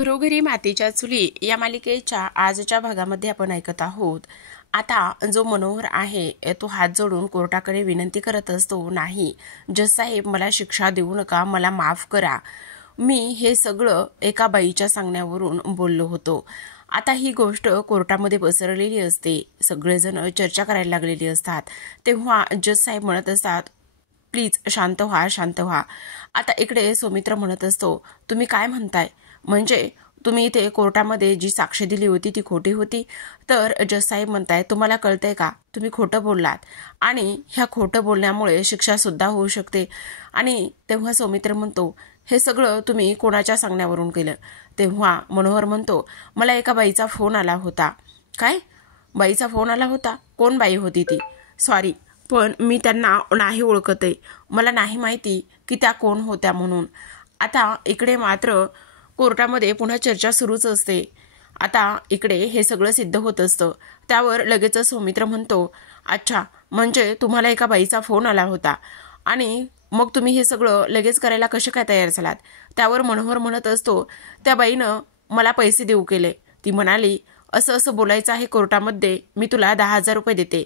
घरोघरी मातीच्या चुली या मालिकेच्या आजच्या भागामध्ये आपण ऐकत आहोत। आता जो मनोहर आहे तो हात जोडून कोर्टाकडे विनंती करत असतो, नाही जज साहेब, मला शिक्षा देऊ नका, मला माफ करा, मी हे सगळं एका बाईच्या सांगण्यावरून बोललो होतो। आता ही गोष्ट कोर्टामध्ये पसरलेली असते, सगळेजण चर्चा करायला लागलेली असतात। तेव्हा जज साहेब म्हणत असतात, प्लीज शांत व्हा, शांत व्हा। आता इकडे सौमित्र म्हणत असतो, तुम्ही काय म्हणताय, म्हणजे तुम्ही इथे कोर्टामध्ये जी साक्ष दिली होती ती खोटी होती? तर जज साहेब म्हणताय, तुम्हाला कळतंय का, तुम्ही खोटं बोललात आणि ह्या खोटं बोलण्यामुळे शिक्षा सुद्धा होऊ शकते। आणि तेव्हा सौमित्र म्हणतो, हे सगळं तुम्ही कोणाच्या सांगण्यावरून केलं? तेव्हा मनोहर म्हणतो, मला एका बाईचा फोन आला होता। काय बाईचा फोन आला होता? कोण बाई होती ती? सॉरी, पण मी त्यांना नाही ओळखते, मला नाही माहिती की त्या कोण होत्या म्हणून। आता इकडे मात्र कोर्टामध्ये पुन्हा चर्चा सुरूच असते। आता इकडे हे सगळं सिद्ध होत असतं, त्यावर लगेच सौमित्र म्हणतो, अच्छा, म्हणजे तुम्हाला एका बाईचा फोन आला होता आणि मग तुम्ही हे सगळं लगेच करायला कसे काय तयार झालात? त्यावर मनोहर म्हणत असतो, त्या बाईनं मला पैसे देऊ केले, ती म्हणाली असं असं बोलायचं आहे कोर्टामध्ये, मी तुला 10,000 रुपये देते।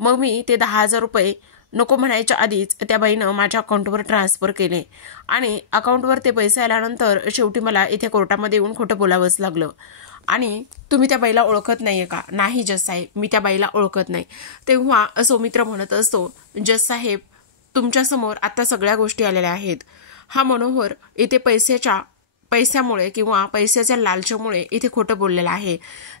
मग मी ते 10,000 रुपये नको म्हणायच्या आधीच त्या बाईनं माझ्या अकाउंटवर ट्रान्सफर केले आणि अकाउंटवर ते पैसे आल्यानंतर शेवटी मला इथे कोर्टामध्ये येऊन खोटं बोलावंच लागलं। आणि तुम्ही त्या बाईला ओळखत नाहीये का? नाही जज साहेब, मी त्या बाईला ओळखत नाही। तेव्हा सौमित्र म्हणत असतो, जज साहेब, तुमच्यासमोर आता सगळ्या गोष्टी आलेल्या आहेत। हा मनोहर इथे पैशामुळे किंवा पैशाच्या लालच्यामुळे इथे खोटं बोललेला आहे।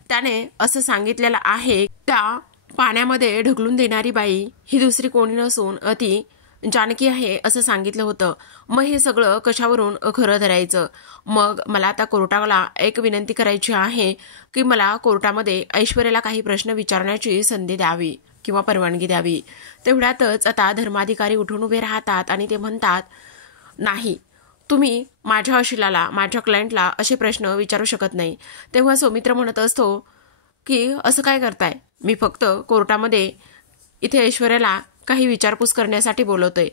त्याने असं सांगितलेलं आहे, त्या पाण्यामध्ये ढकलून देणारी बाई ही दुसरी कोणी नसून ती जानकी आहे असं सांगितलं होतं। मग हे सगळं कशावरून खरं धरायचं? मग मला आता कोर्टाला एक विनंती करायची आहे की मला कोर्टामध्ये ऐश्वर्याला काही प्रश्न विचारण्याची संधी द्यावी किंवा परवानगी द्यावी। तेवढ्यातच आता धर्माधिकारी उठून उभे राहतात आणि ते म्हणतात, नाही, तुम्ही माझ्या अशिलाला, माझ्या क्लायंटला असे प्रश्न विचारू शकत नाही। तेव्हा सौमित्र म्हणत असतो की असं काय करताय, मी फक्त कोर्टामध्ये इथे ऐश्वर्याला काही विचारपूस करण्यासाठी बोलवतोय,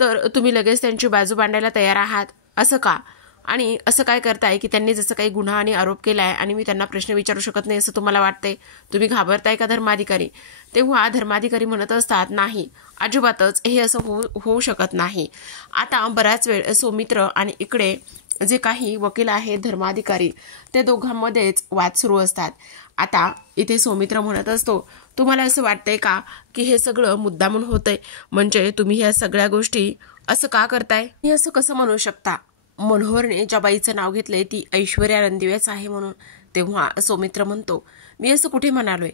तर तुम्ही लगेच त्यांची बाजू मांडायला तयार आहात, असं का? आणि असं काय करताय की त्यांनी जसं काही गुन्हा आणि आरोप केलाय आणि मी त्यांना प्रश्न विचारू शकत नाही असं तुम्हाला वाटतंय? तुम्ही घाबरताय का धर्माधिकारी? तेव्हा धर्माधिकारी म्हणत असतात, नाही, अजिबातच हे असं होऊ शकत नाही। आता बराच वेळ सौमित्र आणि इकडे जे काही वकील आहेत धर्माधिकारी, ते दोघांमध्येच वाद सुरू असतात। आता इथे सौमित्र म्हणत असतो, तुम्हाला असं वाटतंय का की हे सगळं मुद्दामून होतंय? म्हणजे तुम्ही ह्या सगळ्या गोष्टी असं का करताय? हे असं कसं म्हणू शकता? मनोहरने ज्या बाईचं नाव घेतलंय ती ऐश्वर्या रणदिवेच आहे म्हणून। तेव्हा सौमित्र म्हणतो, मी असं कुठे म्हणालोय?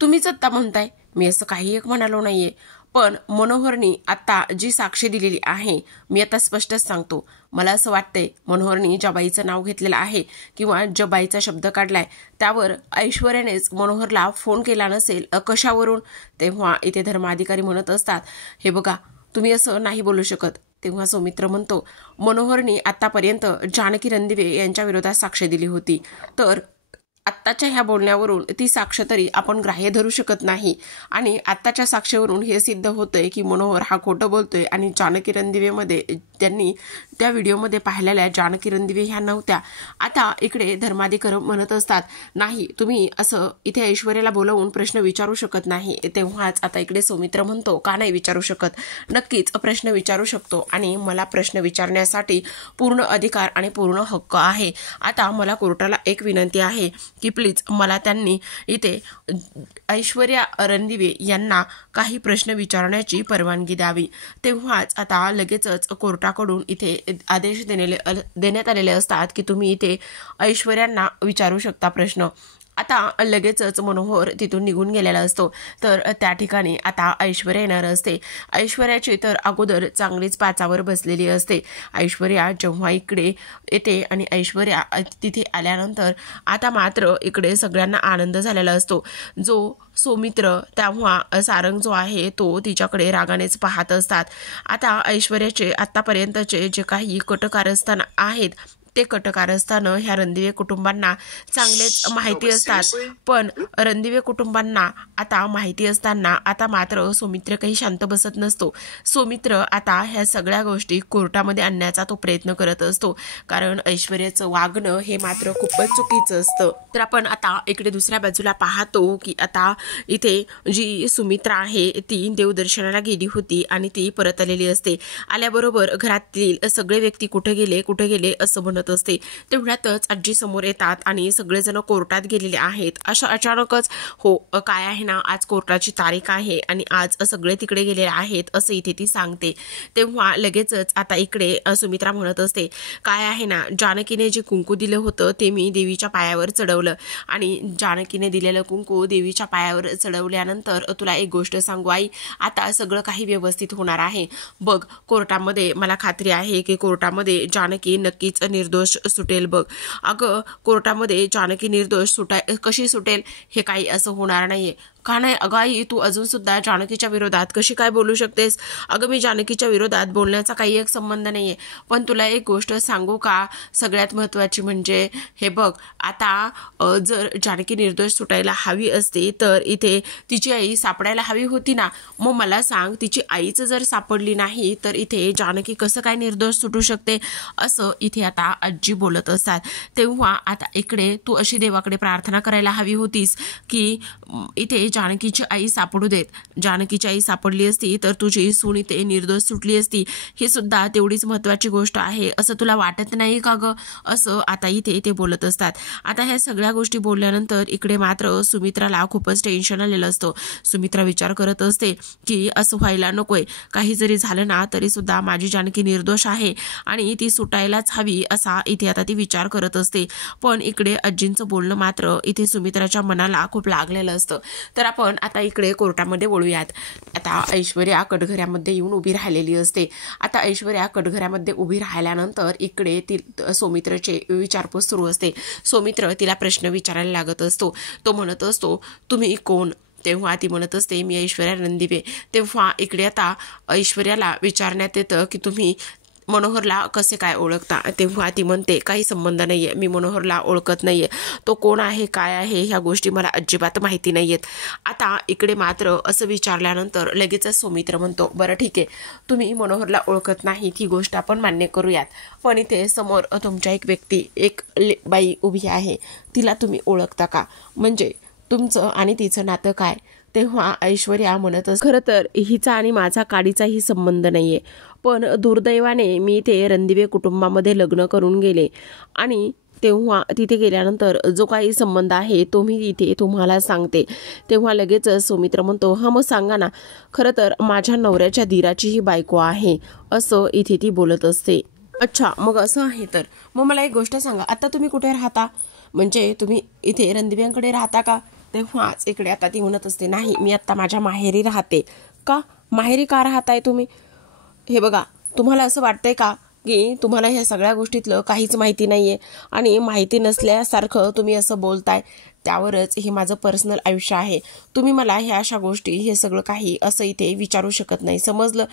तुम्हीच आत्ता म्हणताय, मी असं काही एक म्हणालो नाहीये। पण मनोहरनी आता जी साक्ष दिलेली आहे, मी आता स्पष्टच सांगतो, मला असं वाटतंय मनोहरनी ज्या बाईचं नाव घेतलेलं आहे किंवा ज्या बाईचा शब्द काढलाय त्यावर ऐश्वर्यानेच मनोहरला फोन केला नसेल, कशावरून? तेव्हा इथे धर्माधिकारी म्हणत असतात, हे बघा, तुम्ही असं नाही बोलू शकत। तेव्हा सौमित्र म्हणतो, मनोहरनी आतापर्यंत जानकी रणदिवे यांच्या विरोधात साक्ष दिली होती, तर आत्ताच्या ह्या बोलण्यावरून ती साक्ष तरी आपण ग्राह्य धरू शकत नाही। आणि आत्ताच्या साक्षीवरून हे सिद्ध होतंय की मनोहर हा खोटं बोलतोय आणि जानकी रणदिवेमध्ये त्यांनी त्या व्हिडिओमध्ये पाहिलेल्या जानकी रणदिवे ह्या नव्हत्या। आता इकडे धर्माधिकारी म्हणत असतात, नाही, तुम्ही असं इथे ऐश्वर्याला बोलवून प्रश्न विचारू शकत नाही। तेव्हाच आता इकडे सौमित्र म्हणतो, का नाही विचारू शकत? नक्कीच प्रश्न विचारू शकतो आणि मला प्रश्न विचारण्यासाठी पूर्ण अधिकार आणि पूर्ण हक्क आहे। आता मला कोर्टाला एक विनंती आहे की प्लीज मला त्यांनी इथे ऐश्वर्या रणदिवे यांना काही प्रश्न विचारण्याची परवानगी द्यावी। तेव्हाच आता लगेचच कोर्टाकडून इथे आदेश देण्यात आलेले असतात की तुम्ही इथे ऐश्वर्यांना विचारू शकता प्रश्न। आता लगेचच मनोहर तिथून निघून गेलेला असतो, तर त्या ठिकाणी आता ऐश्वर्या येणार असते। ऐश्वर्याची तर अगोदर चांगलीच पाचावर बसलेली असते। ऐश्वर्या जेव्हा इकडे येते आणि ऐश्वर्या तिथे आल्यानंतर आता मात्र इकडे सगळ्यांना आनंद झालेला असतो। जो सौमित्र तेव्हा सारंग जो आहे तो तिच्याकडे रागानेच पाहत असतात। आता ऐश्वर्याचे आतापर्यंतचे जे काही कटकारस्थान आहेत ते कट कारस्थानं ह्या रणदिवे कुटुंबांना चांगलेच माहिती असतात. पण रणदिवे कुटुंबांना आता माहिती असताना आता मात्र सौमित्र काही शांत बसत नसतो. सौमित्र आता ह्या सगळ्या गोष्टी कोर्टामध्ये आणण्याचा तो प्रयत्न करत असतो, कारण ऐश्वर्याचं वागणं हे मात्र खूपच चुकीचं असतं. तर आपण आता इकडे दुसऱ्या बाजूला पाहतो की आता इथे जी सुमित्रा आहे ती देवदर्शनाला गेली होती आणि ती परत आलेली असते. आल्याबरोबर घरातील सगळे व्यक्ती कुठे गेले असं म्हणत असते. तेवढ्यातच आजी समोर येतात आणि सगळेजण कोर्टात गेलेले आहेत. अशा अचानकच हो काय आहे ना, आज कोर्टाची तारीख आहे आणि आज सगळे तिकडे गेलेले आहेत असं इथे ती सांगते. तेव्हा लगेचच आता इकडे सुमित्रा म्हणत असते, काय आहे ना, जानकीने जे कुंकू दिलं होतं ते मी देवीच्या पायावर चढवलं आणि जानकीने दिलेलं कुंकू देवीच्या पायावर चढवल्यानंतर तुला एक गोष्ट सांगू आई, आता सगळं काही व्यवस्थित होणार आहे. बघ कोर्टामध्ये मला खात्री आहे की कोर्टामध्ये जानकी नक्कीच निर्दोष सुटेल. बघ अगं कोर्टामध्ये जानकी निर्दोष कशी सुटेल हे काही असं होणार नाहीये. का नाही अगं आई, तू अजून सुद्धा जानकीच्या विरोधात कशी काय बोलू शकतेस? अगं मी जानकीच्या विरोधात बोलण्याचा काही एक संबंध नाहीये. पण तुला एक गोष्ट सांगू का, सगळ्यात महत्वाची म्हणजे हे बघ आता जर जानकी निर्दोष सुटायला हवी असती तर इथे तिची आई सापडायला हवी होती ना. मग मला सांग, तिची आईच जर सापडली नाही तर इथे जानकी कसं काय निर्दोष सुटू शकते असं इथे आता आजी बोलत असतात. तेव्हा आता इकडे तू अशी देवाकडे प्रार्थना करायला हवी होतीस की इथे जानकीची आई सापडू देत. जानकीची आई सापडली असती तर तुझी सून इथे निर्दोष सुटली असती. ही सुद्धा तेवढीच महत्वाची गोष्ट आहे असं तुला वाटत नाही का ग, असं आता इथे ते बोलत असतात. आता ह्या सगळ्या गोष्टी बोलल्यानंतर इकडे मात्र सुमित्राला खूपच टेन्शन आलेलं असतं. सुमित्रा विचार करत असते की असं व्हायला नकोय. काही जरी झालं ना तरी सुद्धा माझी जानकी निर्दोष आहे आणि ती सुटायलाच हवी असा इथे आता ती विचार करत असते. पण इकडे आजींचं बोलणं मात्र इथे सुमित्राच्या मनाला खूप लागलेलं असतं. तर आपण आता इकडे कोर्टामध्ये वळूयात. आता ऐश्वर्या कटघऱ्यामध्ये येऊन उभी राहिलेली असते. आता ऐश्वर्या कटघऱ्यामध्ये उभी राहिल्यानंतर इकडे ती सौमित्रचे विचारपूस सुरू असते. सौमित्र तिला प्रश्न विचारायला लागत असतो. तो म्हणत असतो, तुम्ही कोण? तेव्हा ती म्हणत असते, मी ऐश्वर्या रणदिवे. तेव्हा इकडे आता ऐश्वर्याला विचारण्यात येतं की तुम्ही मनोहरला कसे काय ओळखता? तेव्हा ती म्हणते, काही संबंध नाहीये, मी मनोहरला ओळखत नाहीये. तो कोण आहे काय आहे ह्या गोष्टी मला अजिबात माहिती नाहीयेत. आता इकडे मात्र असं विचारल्यानंतर लगेचच सौमित्र म्हणतो, बरं ठीक आहे, तुम्ही मनोहरला ओळखत नाही ही गोष्ट आपण मान्य करूयात. पण इथे समोर तुमच्या एक व्यक्ती, एक बाई उभी आहे, तिला तुम्ही ओळखता का? म्हणजे तुमचं आणि तिचं नातं काय? तेव्हा ऐश्वर्या म्हणतच, खरं तर हिचा आणि माझा काडीचाही संबंध नाहीये. पण दुर्दैवाने मी ते रणदिवे कुटुंबामध्ये लग्न करून गेले आणि तेव्हा तिथे गेल्यानंतर जो काही संबंध आहे तो मी इथे तुम्हाला सांगते. तेव्हा लगेच सौमित्र म्हणतो, हा मग सांगा ना. खरं तर माझ्या नवऱ्याच्या दीराची ही बायको आहे असं इथे ती बोलत असते. अच्छा मग असं आहे, तर मग मला एक गोष्ट सांगा, आता तुम्ही कुठे राहता? म्हणजे तुम्ही इथे रणदिव्यांकडे राहता का? तेव्हाच इकडे आता ती म्हणत असते, नाही मी आता माझ्या माहेरी राहते. का माहेरी का राहताय तुम्ही? हे बघा, तुम्हाला असं वाटतंय का की तुम्हाला ह्या सगळ्या गोष्टीतलं काहीच माहिती नाहीये आणि माहिती नसल्यासारखं तुम्ही असं बोलताय? त्यावरच हे माझं पर्सनल आयुष्य आहे. तुम्ही मला ह्या अशा गोष्टी हे सगळं काही असं इथे विचारू शकत नाही, समजलं?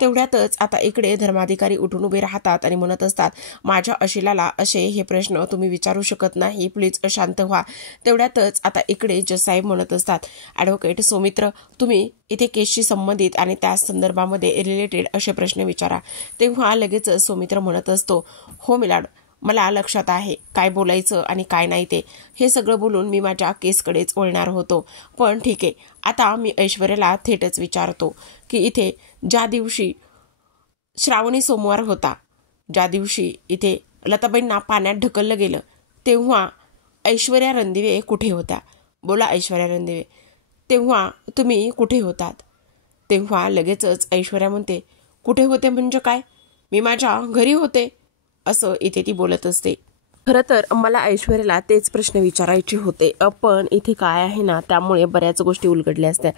तेवढ्यातच आता इकडे धर्माधिकारी उठून उभे राहतात आणि म्हणत असतात, माझ्या अशिलाला असे हे प्रश्न तुम्ही विचारू शकत नाही, प्लीज शांत व्हा. तेवढ्यातच आता इकडे जज साहेब म्हणत असतात, ॲडव्होकेट सौमित्र, तुम्ही इथे केसशी संबंधित आणि त्या संदर्भामध्ये रिलेटेड असे प्रश्न विचारा. तेव्हा लगेच सौमित्र म्हणत असतो, हो मिलाड, मला लक्षात आहे काय बोलायचं आणि काय नाही ते. हे सगळं बोलून मी माझ्या केसकडेच वळणार होतो. पण ठीक आहे, आता मी ऐश्वर्याला थेटच विचारतो की इथे ज्या दिवशी श्रावणी सोमवार होता, ज्या दिवशी इथे लताबाईंना पाण्यात ढकललं गेलं, तेव्हा ऐश्वर्या रणदिवे कुठे होत्या? बोला ऐश्वर्या रणदिवे, तेव्हा तुम्ही कुठे होतात? तेव्हा लगेचच ऐश्वर्या म्हणते, कुठे होते म्हणजे काय? मी माझ्या घरी होते असं इथे ती बोलत असते. खरं तर मला ऐश्वर्याला तेच प्रश्न विचारायचे होते, पण इथे काय आहे ना, त्यामुळे बऱ्याच गोष्टी उलगडल्या असत्या.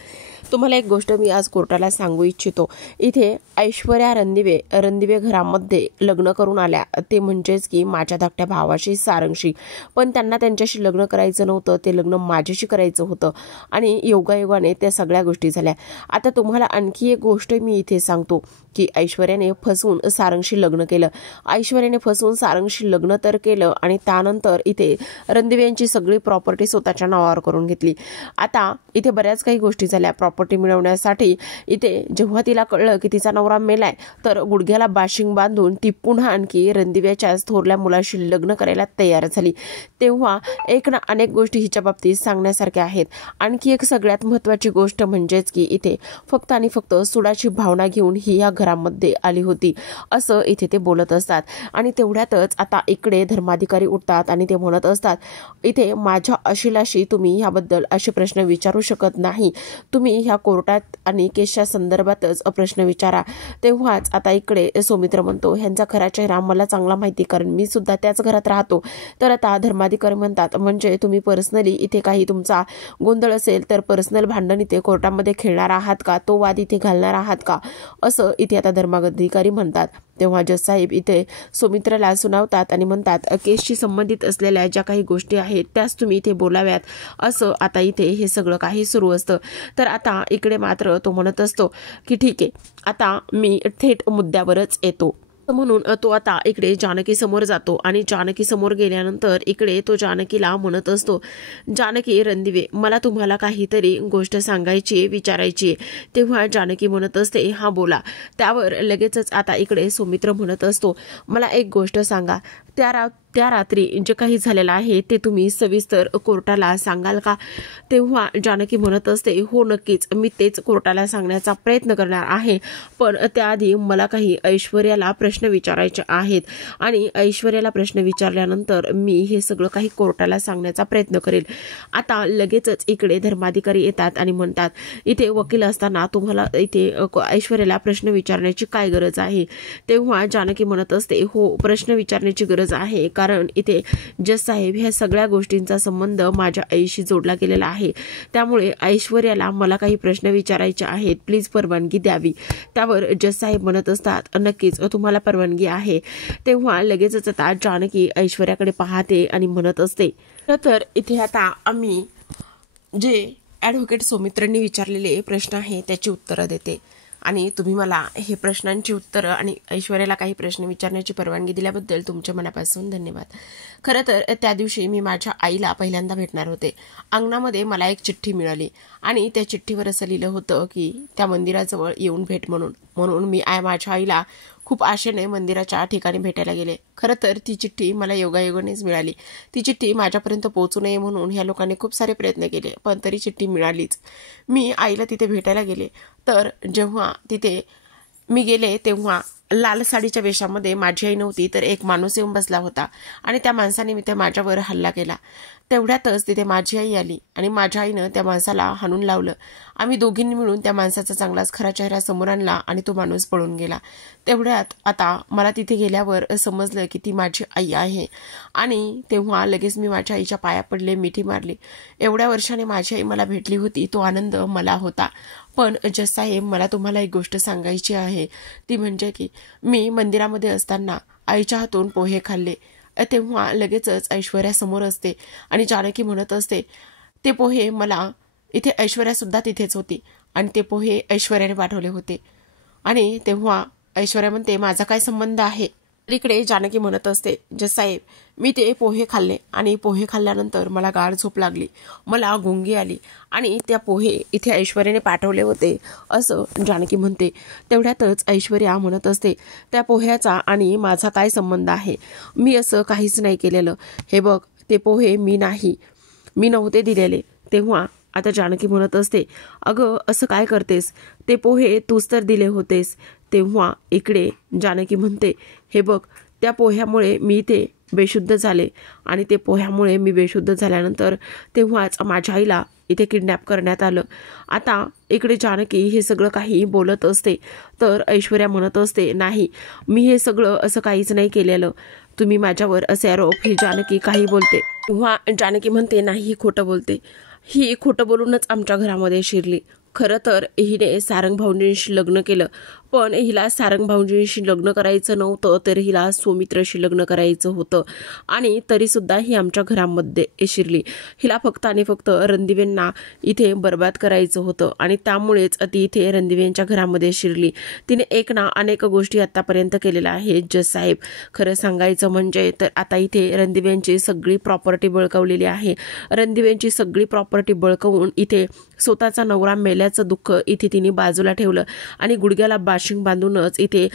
तुम्हाला एक गोष्ट मी आज कोर्टाला सांगू इच्छितो. इथे ऐश्वर्या रणदिवे घरामध्ये लग्न करून आल्या, ते म्हणजेच की माझ्या धाकट्या भावाशी, सारंगशी. पण त्यांना त्यांच्याशी लग्न करायचं नव्हतं, ते लग्न माझ्याशी करायचं होतं आणि योगायोगाने त्या सगळ्या गोष्टी झाल्या. आता तुम्हाला आणखी एक गोष्ट मी इथे सांगतो की ऐश्वर्याने फसवून सारंगशी लग्न केलं. ऐश्वर्याने फसवून सारंगशी लग्न तर केलं आणि त्यानंतर इथे रणदिवे यांची सगळी प्रॉपर्टी स्वतःच्या नावावर करून घेतली. आता इथे बऱ्याच काही गोष्टी झाल्या प्रॉपर्टी मिळवण्यासाठी. इथे जेव्हा तिला कळलं की तिचा नवरा मेलाय, तर गुडघ्याला बाशिंग बांधून ती पुन्हा आणखी रणदिव्याच्या थोरल्या मुलाशी लग्न करायला तयार झाली. तेव्हा एक ना अनेक गोष्टी हिच्या बाबतीत सांगण्यासारख्या आहेत. आणखी एक सगळ्यात महत्त्वाची गोष्ट म्हणजेच की इथे फक्त आणि फक्त सुडाची भावना घेऊन ही या घरामध्ये आली होती, असं इथे ते बोलत असतात. आणि तेवढ्यातच आता इकडे धर्माधिकारी उठतात आणि ते म्हणत असतात, इथे माझ्या अशिलाशी तुम्ही याबद्दल असे प्रश्न विचारू शकत नाही. तुम्ही ह्या कोर्टात आणि केसच्या संदर्भातच प्रश्न विचारा. तेव्हाच आता इकडे सौमित्र म्हणतो, ह्यांचा खरा चेहरा मला चांगला माहिती, कारण मी सुद्धा त्याच घरात राहतो. तर आता धर्माधिकारी म्हणतात, म्हणजे तुम्ही पर्सनली इथे काही तुमचा गोंधळ असेल तर पर्सनल भांडण इथे कोर्टामध्ये खेळणार आहात का, तो वाद इथे घालणार आहात का, असं इथे आता धर्माधिकारी म्हणतात. तेव्हा जज साहेब इथे सौमित्रला सुनावतात आणि म्हणतात, केसशी संबंधित असलेल्या ज्या काही गोष्टी आहेत त्याच तुम्ही इथे बोलाव्यात, असं आता इथे हे सगळं काही सुरू असतं. तर आता इकडे मात्र तो म्हणत असतो की ठीक आहे, आता मी थेट मुद्द्यावरच येतो. म्हणून तो आता इकडे जानकी समोर जातो आणि जानकी समोर गेल्यानंतर इकडे तो जानकीला म्हणत असतो, जानकी रणदिवे, मला तुम्हाला काहीतरी गोष्ट सांगायची, विचारायची. तेव्हा जानकी म्हणत असते, हा बोला. त्यावर लगेचच आता इकडे सौमित्र म्हणत असतो, मला एक गोष्ट सांगा, त्या रात्री जे काही झालेलं आहे ते तुम्ही सविस्तर कोर्टाला सांगाल का? तेव्हा जानकी म्हणत असते, हो नक्कीच, मी तेच कोर्टाला सांगण्याचा प्रयत्न करणार आहे, पण त्याआधी मला काही ऐश्वर्याला प्रश्न विचारायचे आहेत आणि ऐश्वर्याला प्रश्न विचारल्यानंतर मी हे सगळं काही कोर्टाला सांगण्याचा प्रयत्न करेल. आता लगेचच इकडे धर्माधिकारी येतात आणि म्हणतात, इथे वकील असताना तुम्हाला इथे ऐश्वर्याला प्रश्न विचारण्याची काय गरज आहे? तेव्हा जानकी म्हणत असते, हो, प्रश्न विचारण्याची गरज आहे, कारण इथे जज साहेब ह्या सगळ्या गोष्टींचा संबंध माझ्या आईशी जोडला गेलेला आहे. त्यामुळे ऐश्वर्याला मला काही प्रश्न विचारायचे आहेत, प्लीज परवानगी द्यावी. त्यावर जज साहेब म्हणत असतात, नक्कीच, तुम्हाला परवानगी आहे. तेव्हा लगेचच आता जानकी ऐश्वर्याकडे पाहते आणि म्हणत असते, तर इथे आता आम्ही जे ॲडव्होकेट सौमित्रनी विचारलेले प्रश्न आहे त्याची उत्तरं देते आणि तुम्ही मला हे प्रश्नांची उत्तरं आणि ऐश्वर्याला काही प्रश्न विचारण्याची परवानगी दिल्याबद्दल तुमच्या मनापासून धन्यवाद. खरं तर त्या दिवशी मी माझ्या आईला पहिल्यांदा भेटणार होते. अंगणामध्ये मला एक चिठ्ठी मिळाली आणि त्या चिठ्ठीवर असं लिहिलं होतं की त्या मंदिराजवळ येऊन भेट म्हणून मी माझ्या आईला खूप आशेने मंदिराच्या ठिकाणी भेटायला गेले. खरं तर ती चिठ्ठी मला योगायोगानेच मिळाली. ती चिठ्ठी माझ्यापर्यंत पोहोचू नये म्हणून ह्या लोकांनी खूप सारे प्रयत्न केले, पण तरी चिठ्ठी मिळालीच. मी आईला तिथे भेटायला गेले, तर जेव्हा तिथे मी गेले तेव्हा लाल साडीच्या वेशामध्ये माझी आई नव्हती, तर एक माणूस येऊन बसला होता आणि त्या माणसाने मी त्या माझ्यावर हल्ला केला. तेवढ्यातच तिथे माझी आई आली आणि माझ्या आईनं त्या माणसाला हाणून लावलं. आम्ही दोघींनी मिळून त्या माणसाचा चांगलाच खरा चेहरा समोर आणला आणि तो माणूस पळून गेला. तेवढ्यात आता मला तिथे गेल्यावर समजलं की ती माझी आई आहे आणि तेव्हा लगेच मी माझ्या आईच्या पाया पडले, मिठी मारली. एवढ्या वर्षाने माझी आई मला भेटली होती, तो आनंद मला होता. पण जज साहेब, मला तुम्हाला एक गोष्ट सांगायची आहे, ती म्हणजे की मी मंदिरामध्ये असताना आईच्या हातून पोहे खाल्ले. तेव्हा लगेचच ऐश्वर्या समोर असते आणि जानकी म्हणत असते, ते पोहे मला, इथे ऐश्वर्या सुद्धा तिथेच होती आणि ते पोहे ऐश्वर्याने पाठवले होते. आणि तेव्हा ऐश्वर्या म्हणते, माझा काय संबंध आहे? इकडे जानकी म्हणत असते, जज साहेब, मी ते पोहे खाल्ले आणि पोहे खाल्ल्यानंतर मला गाढ झोप लागली, मला गुंगी आली आणि त्या पोहे इथे ऐश्वर्याने पाठवले होते, असं जानकी म्हणते. तेवढ्यातच ऐश्वर्या म्हणत असते, त्या पोह्याचा आणि माझा काय संबंध आहे? मी असं काहीच नाही केलेलं. हे बघ, ते पोहे मी नव्हते दिलेले. तेव्हा आता जानकी म्हणत असते, अगं असं काय करतेस? ते पोहे तूच तर दिले होतेस. तेव्हा इकडे जानकी म्हणते, हे बघ, त्या पोह्यामुळे मी इथे बेशुद्ध झाले आणि ते पोह्यामुळे मी बेशुद्ध झाल्यानंतर तेव्हाच माझ्या आईला इथे किडनॅप करण्यात आलं. आता इकडे जानकी हे सगळं काही बोलत असते, तर ऐश्वर्या म्हणत असते, नाही, मी हे सगळं असं काहीच नाही केलेलं. तुम्ही माझ्यावर असे आरोप ही जानकी काही बोलते. तेव्हा जानकी म्हणते नाही ही खोटं बोलते, ही खोटं बोलूनच आमच्या घरामध्ये शिरली. खरं तर हिने सारंग भाऊजींशी लग्न केलं, पण हिला सारंग भाऊजींशी लग्न करायचं नव्हतं, तर हिला सौमित्रशी लग्न करायचं होतं आणि तरीसुद्धा ही आमच्या घरामध्ये शिरली. हिला फक्त आणि फक्त रणदिवेंना इथे बर्बाद करायचं होतं आणि त्यामुळेच ती इथे रणदिवेंच्या घरामध्ये शिरली. तिने एक ना अनेक गोष्टी आतापर्यंत केलेल्या आहेत जज साहेब. खरं सांगायचं म्हणजे तर आता इथे रणदिवेंची सगळी प्रॉपर्टी बळकावलेली आहे. रणदिवेंची सगळी प्रॉपर्टी बळकावून इथे स्वतःचा नवरा मेल्याचं दुःख इथे तिने बाजूला ठेवलं आणि गुडघ्याला बाशिंग बांधूनच इथे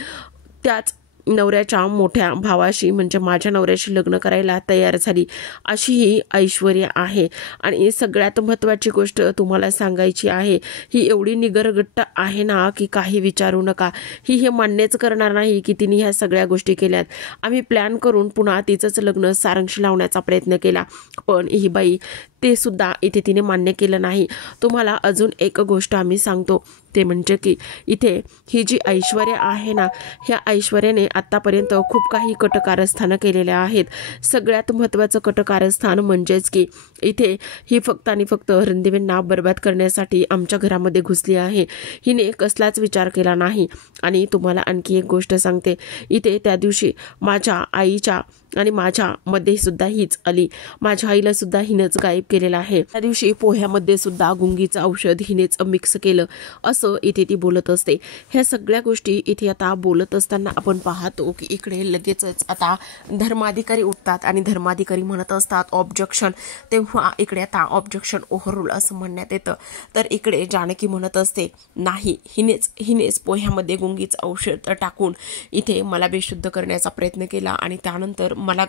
त्याच नवऱ्याच्या मोठ्या भावाशी म्हणजे माझ्या नवऱ्याशी लग्न करायला तयार झाली. अशी ही ऐश्वर्या आहे. आणि सगळ्यात महत्त्वाची गोष्ट तुम्हाला सांगायची आहे, ही एवढी निगरगट्ट आहे ना की काही विचारू नका. ही हे मान्यच करणार नाही की तिने ह्या सगळ्या गोष्टी केल्यात. आम्ही प्लॅन करून पुन्हा तिचंच लग्न सारंगशी लावण्याचा प्रयत्न केला, पण ही बाई ते सुद्धा इथे तिने मान्य केलं नाही. तुम्हाला अजून एक गोष्ट आम्ही सांगतो, ते म्हणजे की इथे ही जी ऐश्वर्या आहे ना, ह्या ऐश्वर्याने आत्तापर्यंत खूप काही कटकारस्थानं केलेल्या आहेत. सगळ्यात महत्त्वाचं कटकारस्थान म्हणजेच की इथे ही फक्त आणि फक्त रणदिवेंना बर्बाद करण्यासाठी आमच्या घरामध्ये घुसली आहे. हिने कसलाच विचार केला नाही. आणि तुम्हाला आणखी एक गोष्ट सांगते, इथे त्या दिवशी माझ्या आईच्या आणि माझ्यामध्ये सुद्धा हीच आली. माझ्या आईला सुद्धा हिनेच गायब केलेला आहे. त्या दिवशी पोह्यामध्ये सुद्धा गुंगीचं औषध हिनेच मिक्स केलं, असं इथे ती बोलत असते. ह्या सगळ्या गोष्टी इथे आता बोलत असताना आपण पाहतो की इकडे लगेचच आता धर्माधिकारी उठतात आणि धर्माधिकारी म्हणत असतात ऑब्जेक्शन. तेव्हा इकडे आता ऑब्जेक्शन ओव्हररूल असं म्हणण्यात येतं. तर इकडे जानकी म्हणत असते नाही, हिनेच पोह्यामध्ये गुंगीचं औषध टाकून इथे मला बेशुद्ध करण्याचा प्रयत्न केला आणि त्यानंतर मला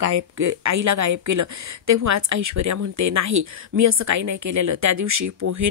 आईला गायब केलं. तेव्हाच ऐश्वर्या म्हणते नाही, मी असं काही नाही केलेलं. त्या दिवशी पोहे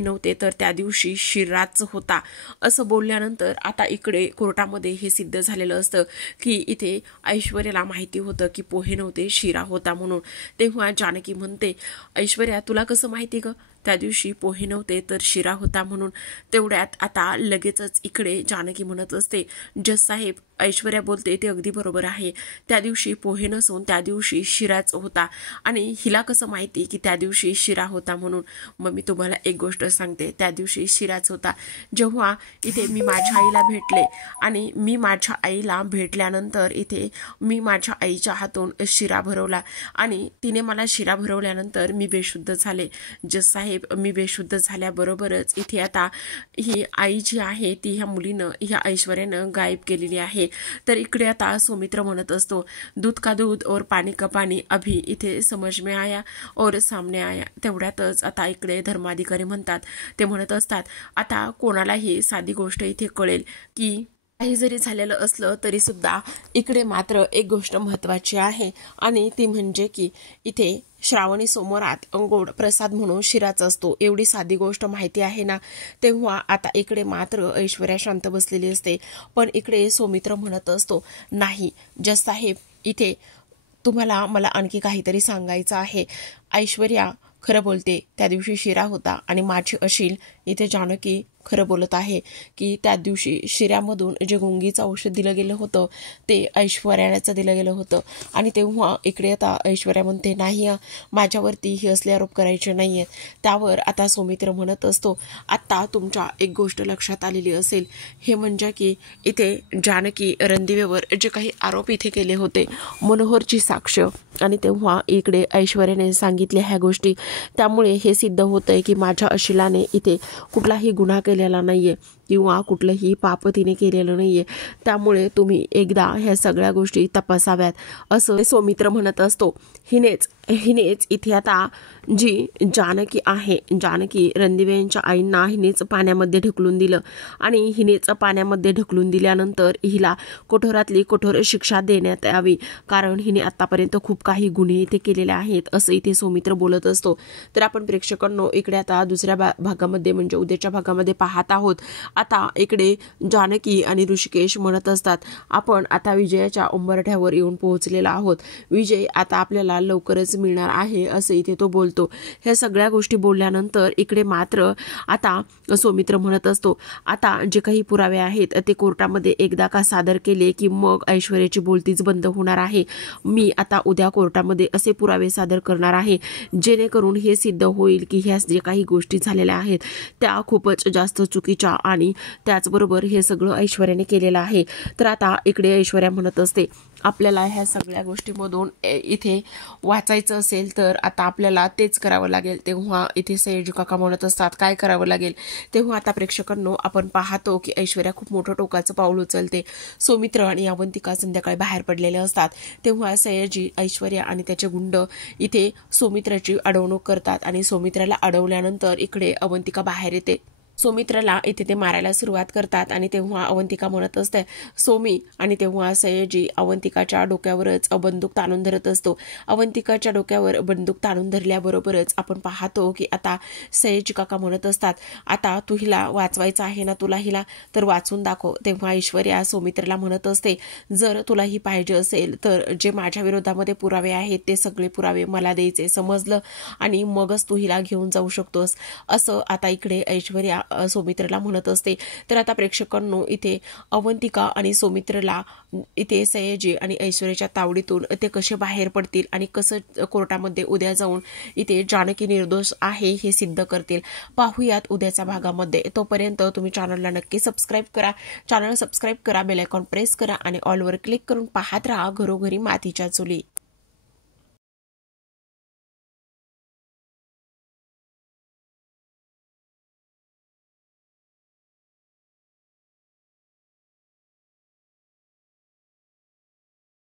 नव्हते, तर त्या दिवशी शिराच होता. असं बोलल्यानंतर आता इकडे कोर्टामध्ये हे सिद्ध झालेलं असतं की इथे ऐश्वर्याला माहिती होतं की पोहे नव्हते, शिरा होता म्हणून. तेव्हा जानकी म्हणते ऐश्वर्या तुला कसं माहिती ग, त्या दिवशी पोहे नव्हते तर शिरा होता म्हणून. तेवढ्यात आता लगेचच इकडे जानकी म्हणत असते जज साहेब, ऐश्वर्या बोलते ते अगदी बरोबर आहे. त्या दिवशी पोहे नसून त्या दिवशी शिराच होता आणि हिला कसं माहिती की त्या दिवशी शिरा होता म्हणून. मग मी तुम्हाला एक गोष्ट सांगते, त्या दिवशी शिराच होता. जेव्हा इथे मी माझ्या आईला भेटले आणि मी माझ्या आईला भेटल्यानंतर इथे मी माझ्या आईच्या हातून शिरा भरवला आणि तिने मला शिरा भरवल्यानंतर मी बेशुद्ध झाले. जज साहेब, मी बेशुद्ध झाल्याबरोबरच इथे आता ही आई जी आहे ती ह्या ऐश्वर्यानं गायब केलेली आहे. तर इकडे आता सौमित्र म्हणत असतो दूध का दूध और पाणी का पाणी अभी इथे समज में आया और सामने आया. तेवढ्यातच आता इकडे धर्माधिकारी म्हणतात, ते म्हणत असतात आता कोणालाही साधी गोष्ट इथे कळेल की काही जरी झालेलं असलं तरी सुद्धा इकडे मात्र एक गोष्ट महत्त्वाची आहे आणि ती म्हणजे की इथे श्रावणी सोमवारात गोड प्रसाद म्हणून शिराच असतो. एवढी साधी गोष्ट माहिती आहे ना. तेव्हा आता इकडे मात्र ऐश्वर्या शांत बसलेली असते, पण इकडे सौमित्र म्हणत असतो नाही जज साहेब, इथे तुम्हाला मला आणखी काहीतरी सांगायचं आहे. ऐश्वर्या खरं बोलते, त्या दिवशी शिरा होता आणि माझी अशील इथे जानकी खरं बोलत आहे की त्या दिवशी शिऱ्यामधून जे गुंगीचं औषध दिलं गेलं होतं ते ऐश्वर्याचं दिलं गेलं होतं. आणि तेव्हा इकडे आता ऐश्वर्या म्हणते नाही, माझ्यावरती हे असले आरोप करायचे नाही आहेत. त्यावर आता सौमित्र म्हणत असतो आत्ता तुमच्या एक गोष्ट लक्षात आलेली असेल, हे म्हणजे की इथे जानकी रणदिवेवर जे काही आरोप इथे केले होते, मनोहरची साक्ष आणि तेव्हा इकडे ऐश्वर्याने सांगितल्या ह्या गोष्टी, त्यामुळे हे सिद्ध होतंय की माझ्या अशिलाने इथे कुठलाही गुन्हा केलेला नाहीये किंवा कुठलंही पाप तिने केलेलं नाहीये. त्यामुळे तुम्ही एकदा ह्या सगळ्या गोष्टी तपासाव्यात असं सौमित्र म्हणत असतो. हिनेच इथे आता जी जानकी आहे, जानकी रणदिवेंच्या आईंना हिनेच पाण्यामध्ये ढकलून दिलं आणि हिनेच पाण्यामध्ये ढकलून दिल्यानंतर हिला कठोरातली कठोर शिक्षा देण्यात यावी, कारण हिने आतापर्यंत खूप काही गुन्हे इथे केलेले आहेत असं इथे सौमित्र बोलत असतो. तर आपण प्रेक्षकांनो इकडे आता दुसऱ्या भागामध्ये म्हणजे उद्याच्या भागामध्ये पाहत आहोत. आता इकडे जानकी आणि ऋषिकेश म्हणत असतात, आपण आता विजयाच्या उंबरठ्यावर येऊन पोहोचलेला आहोत. विजय आता आपल्याला लवकरच मिळणार आहे असे इथे तो बोलतो. ह्या सगळ्या गोष्टी बोलल्यानंतर इकडे मात्र आता सौमित्र म्हणत असतो, आता जे काही पुरावे आहेत ते कोर्टामध्ये एकदा का सादर केले की मग ऐश्वर्याची बोलतीच बंद होणार आहे. मी आता उद्या कोर्टामध्ये असे पुरावे सादर करणार आहे जेणेकरून हे सिद्ध होईल की ह्या जे काही गोष्टी झालेल्या आहेत त्या खूपच जास्त चुकीच्या आणि त्याचबरोबर हे सगळं ऐश्वर्याने केलेलं आहे. तर आता इकडे ऐश्वर्या म्हणत असते, आपल्याला ह्या सगळ्या गोष्टीमधून इथे वाचायचं असेल तर आता आपल्याला तेच करावं लागेल. तेव्हा इथे सयाजी काका म्हणत असतात, काय करावं लागेल? तेव्हा आता प्रेक्षकांनो आपण पाहतो की ऐश्वर्या खूप मोठं टोकाचं पाऊल उचलते. सौमित्र आणि अवंतिका संध्याकाळी बाहेर पडलेले असतात. तेव्हा सयाजी, ऐश्वर्या आणि त्याचे गुंड इथे सौमित्राची अडवणूक करतात आणि सौमित्राला अडवल्यानंतर इकडे अवंतिका बाहेर येते. सौमित्राला इथे ते मारायला सुरुवात करतात आणि तेव्हा अवंतिका म्हणत असते, सोमी, आणि तेव्हा सयाजी अवंतिकाच्या डोक्यावरच बंदूक ताणून धरत असतो. अवंतिकाच्या डोक्यावर बंदूक ताणून धरल्याबरोबरच आपण पाहतो की आता सयाजी काका म्हणत असतात, आता तू हिला वाचवायचं आहे ना, तुला हिला तर वाचून दाखव. तेव्हा ऐश्वर्या सौमित्राला म्हणत असते, जर तुला ही पाहिजे असेल तर जे माझ्या विरोधामध्ये पुरावे आहेत ते सगळे पुरावे मला द्यायचे, समजलं, आणि मगच तू हिला घेऊन जाऊ शकतोस, असं आता इकडे ऐश्वर्या सौमित्रला म्हणत असते. तर आता प्रेक्षकांनो इथे अवंतिका आणि सौमित्रला इथे सयाजी आणि ऐश्वर्याच्या तावडीतून ते कसे बाहेर पडतील आणि कसं कोर्टामध्ये उद्या जाऊन इथे जानकी निर्दोष आहे हे सिद्ध करतील, पाहूयात उद्याच्या भागामध्ये. तोपर्यंत तुम्ही चॅनलला नक्की सबस्क्राईब करा. चॅनल सबस्क्राईब करा, बेल आयकॉन प्रेस करा आणि ऑलवर क्लिक करून पाहत राहा घरोघरी मातीच्या चुली.